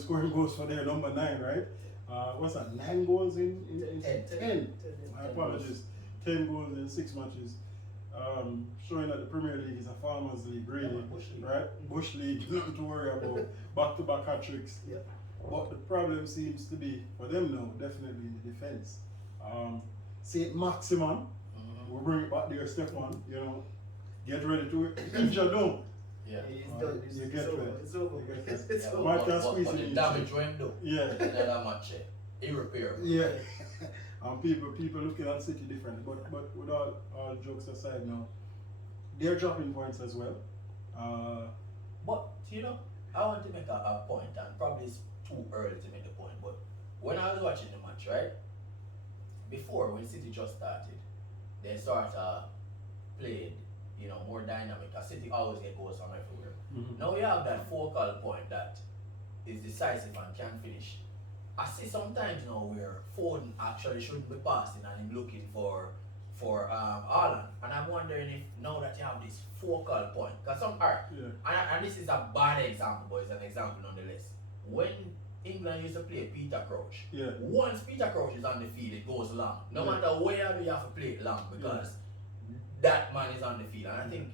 scoring goals for their number 9, right? What's that? 9 goals in 10. My apologies. 10 goals in 6 matches. Showing that the Premier League is a farmers league, really, right? Bush League, nothing to worry about. Back-to-back hat-tricks. Yeah. But the problem seems to be, for them now, definitely in the defense. St. Maximan, we'll bring it back there, Stefan, you know, get ready to injure them. Yeah. He's done. You get It's over. It's over. Mark can squeeze it in. Damage when though. Yeah. Another match, irreparable. Yeah. And people looking at City differently. But with all jokes aside now, they're dropping points as well. But you know, I want to make a point, and probably it's too early to make the point, but when I was watching the match, right? Before, when City just started, they sort of played, you know, more dynamic. Because City always get goals from everywhere. Now you have that focal point that is decisive and can finish. I see sometimes, you know, where Foden actually shouldn't be passing and him looking for Haaland. And I'm wondering if now that you have this focal point, because and this is a bad example, but it's an example nonetheless. When England used to play Peter Crouch, once Peter Crouch is on the field, it goes long. No matter where do you have to play it long, because that man is on the field. And I think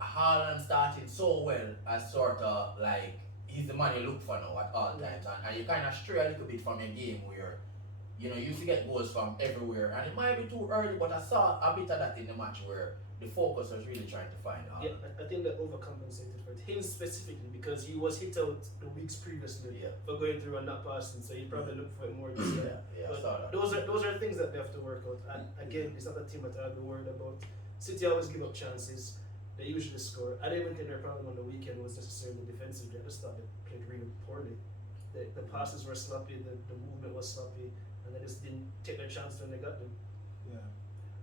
Haaland started so well as sort of like he's the man you look for now at all times, and you kind of stray a little bit from your game where you know you used to get goals from everywhere, and it might be too early, but I saw a bit of that in the match where the focus was really trying to find Haaland. Yeah, I think that overcompensated for him specifically because he was hit out the weeks previously for going through and not passing, so he probably looked for it more this year. I But saw that. those are things that they have to work out, and again, it's not a team that I'd be worried about. City always give up chances. They usually score. I didn't even think their problem on the weekend was necessarily defensively. I just thought they played really poorly. The passes were sloppy, the movement was sloppy, and they just didn't take their chance when they got them. Yeah.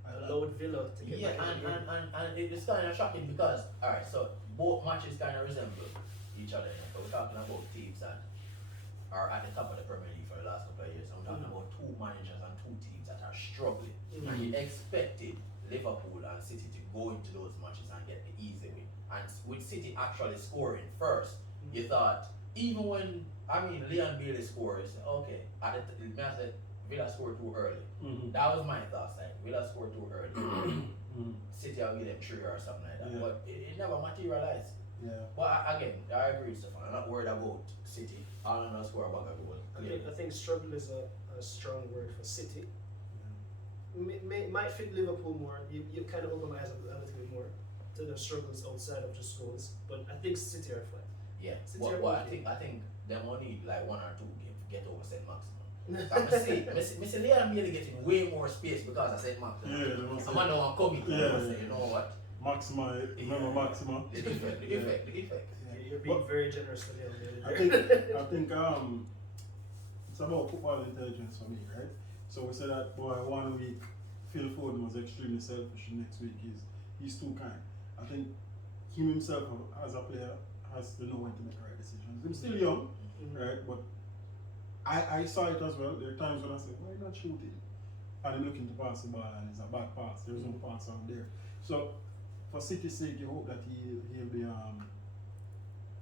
Allowed Villa to get back in the game. And it's kind of shocking because, alright, so both matches kind of resemble each other. You know? So we're talking about teams that are at the top of the Premier League for the last couple of years. So we're talking about two managers and two teams that are struggling. And you expected Liverpool and City to go into those matches and get the easy win. And with City actually scoring first, you thought, even when, Leon Bailey scores, okay, I said Villa scored too early. That was my thoughts, like, Villa scored too early. City will give them 3 or something like that. Yeah. But it never materialized. Yeah. But again, I agree with Stefan. I'm not worried about City. I'll not score a bag of goal. I think struggle is a strong word for City. Might fit Liverpool more. You kind of open my eyes a little bit more to the struggles outside of just goals. But I think City are fine. Yeah. City Well, are I okay. think they only need like 1 or 2 games to get over St. Maximum. I see Leon Bailey getting way more space because I said Maximum. Yeah, I'm know I'm coming. Yeah. You know what? Maxima, remember Maxima? The effect. You're being very generous with him. I think it's about football intelligence for me, right? So we said that boy 1 week Phil Foden was extremely selfish. Next week he's too kind. I think him himself as a player has to know when to make the right decisions. He's still young, right? But I saw it as well. There are times when I say, why are you not shooting? And I'm looking to pass the ball and it's a bad pass. There's no pass out there. So for City's sake, you hope that he'll be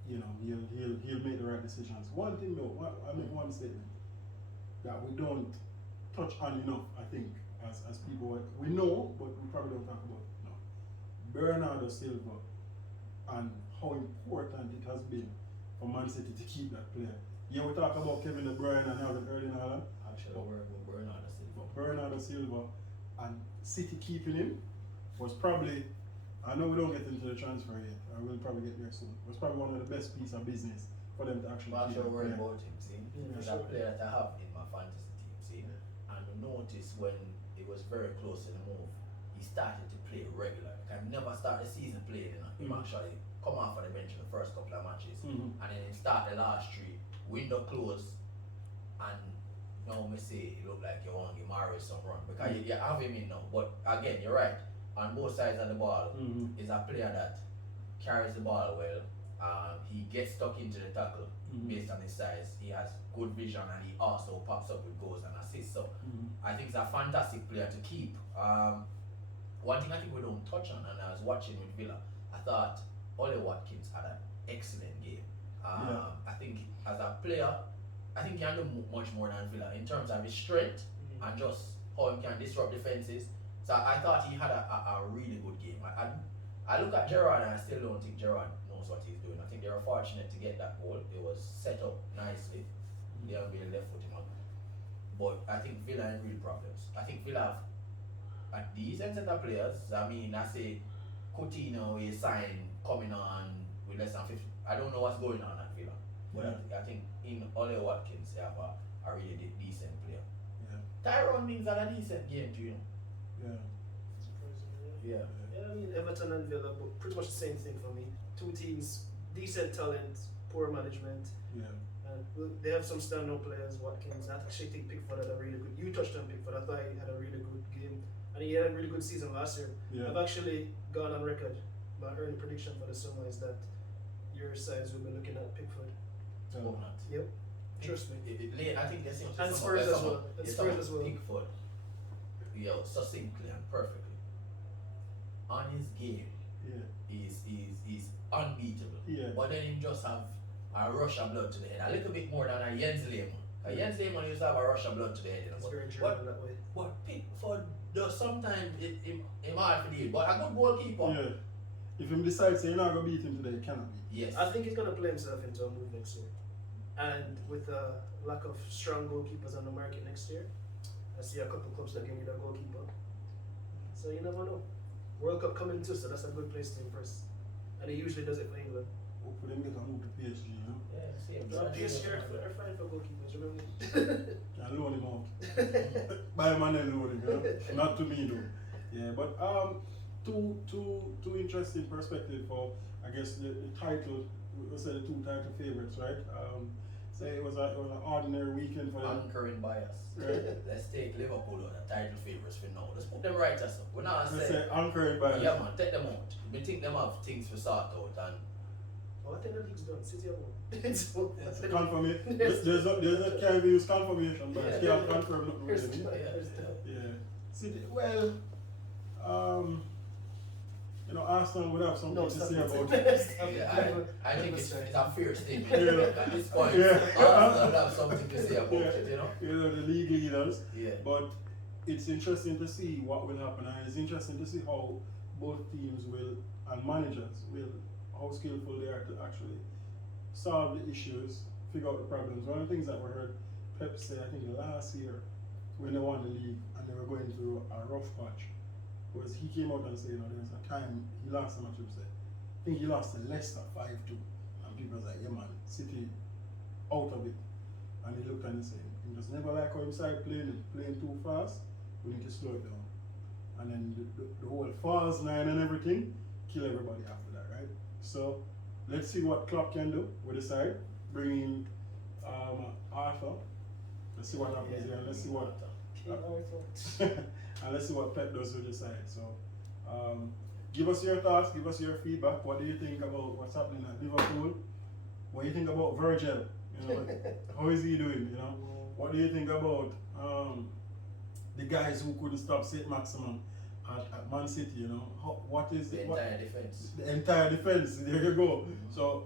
he'll make the right decisions. One thing though, I make one statement that we don't touch on enough, I think, as people we know, but we probably don't talk about it enough. Bernardo Silva and how important it has been for Man City to keep that player. Yeah, we talk about Kevin De Bruyne and Harvey Erling Haaland. Actually, we're Bernardo Silva. Bernardo Silva and City keeping him was probably, I know we don't get into the transfer yet, I will probably get there soon. It was probably one of the best pieces of business for them to actually I'm keep actually that worried player. about him, see? He's a player that I have in my fantasy team, see? And I noticed when it was very close to the move, he started to play regular. Like, I never started the season playing, you know? He actually come off of the bench in the first couple of matches, and then he started the last 3, window closed, and now me say it look like you want to give Maris some run because you have him in now. But again, you're right. On both sides of the ball, is a player that carries the ball well. He gets stuck into the tackle based on his size. He has good vision and he also pops up with goals and assists. So I think he's a fantastic player to keep. One thing I think we don't touch on, and I was watching with Villa, I thought Ole Watkins had an excellent game. I think as a player, I think he can do much more than Villa in terms of his strength and just how he can disrupt defenses. So I thought he had a really good game. I look at Gerrard and I still don't think Gerrard knows what he's doing. I think they were fortunate to get that goal. It was set up nicely. They have been left footing up. But I think Villa have real problems. I think Villa have a decent set of players. I mean, I say Coutinho is signed coming on with less than 50. I don't know what's going on at Villa. But I think in Ole Watkins, they have a really decent player. Yeah. Tyrone means that a decent game too, you know. Yeah. Yeah. Yeah, I mean Everton and Villa, but pretty much the same thing for me. Two teams, decent talent, poor management. Yeah. And they have some standout players. Watkins, I actually think Pickford had a really good. You touched on Pickford. I thought he had a really good game, and he had a really good season last year. Yeah. I've actually gone on record. My early prediction for the summer is that your sides will be looking at Pickford. Hope not. Yep. Trust me. I think they're saying And Spurs as well. And Spurs as well. Pickford, succinctly and perfectly. On his game, is unbeatable. Yeah. But then him just have a rush of blood to the head. A little bit more than a Jens Lehmann. A Jens Lehmann used to have a rush of blood to the head. You know? It's very but, German that way. but Pickford does sometimes it hard to deal. But a good goalkeeper. Yeah. If him decides say you're not gonna beat him today, he cannot beat. Yes. I think he's going to play himself into a move next year. And with the lack of strong goalkeepers on the market next year, I see a couple clubs that can get a goalkeeper. So you never know. World Cup coming too, so that's a good place to impress. And he usually does it for England. Hopefully them get a move to PSG, you know. Yeah, same. PSG are fine for goalkeepers, remember? Can loan him out. Buy him and then loan him, you know. Not to me though. Yeah, but two interesting perspective for I guess the title. We said the two title favorites, right? Say it was an ordinary weekend for them. Anchoring bias. Right. Let's take Liverpool on the title favourites for now. Let's put them right as up. We're not Let's saying. say anchoring by Yeah, man, take them out. We think them have things to sort out and. Oh, I think the league's done. City have won. So, That's a confirmation. There's a can't use confirmation, but Yeah. still have confirmed nothing There's really. still- Yeah. there's still- Yeah. See, well, you know, Arsenal would have something No, to stop say it. about it. Stop it. Yeah, I think it's a fair statement Yeah. at this point. Yeah. Arsenal have something to say about it, you know? You know, the league leaders. Yeah. But it's interesting to see what will happen, and it's interesting to see how both teams will, and managers will, how skillful they are to actually solve the issues, figure out the problems. One of the things that we heard Pep say, I think last year, when they won the league and they were going through a rough patch, was he came out and said, you know, there was a time he lost a match, he said, I think he lost to Leicester 5-2, and people was like, yeah man, City out of it. And he looked and he said, he just never like how he started playing too fast, we need to slow it down. And then the whole false line and everything, kill everybody after that, right? So let's see what Klopp can do with the side, bring in Arthur, let's see what happens there, and let's see what and let's see what Pep does with the side. So give us your thoughts, give us your feedback. What do you think about what's happening at Liverpool? What do you think about Virgil? You know, how is he doing? You know, what do you think about the guys who couldn't stop St. Maximin at Man City? You know, what is The entire defense. The entire defense. There you go. So,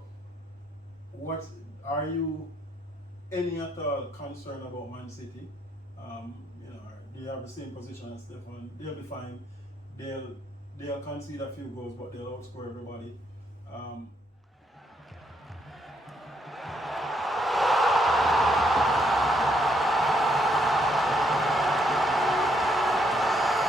what are you any at all concerned about Man City? You know, they have the same position as Stefan. They'll be fine. They'll concede a few goals, but they'll outscore everybody.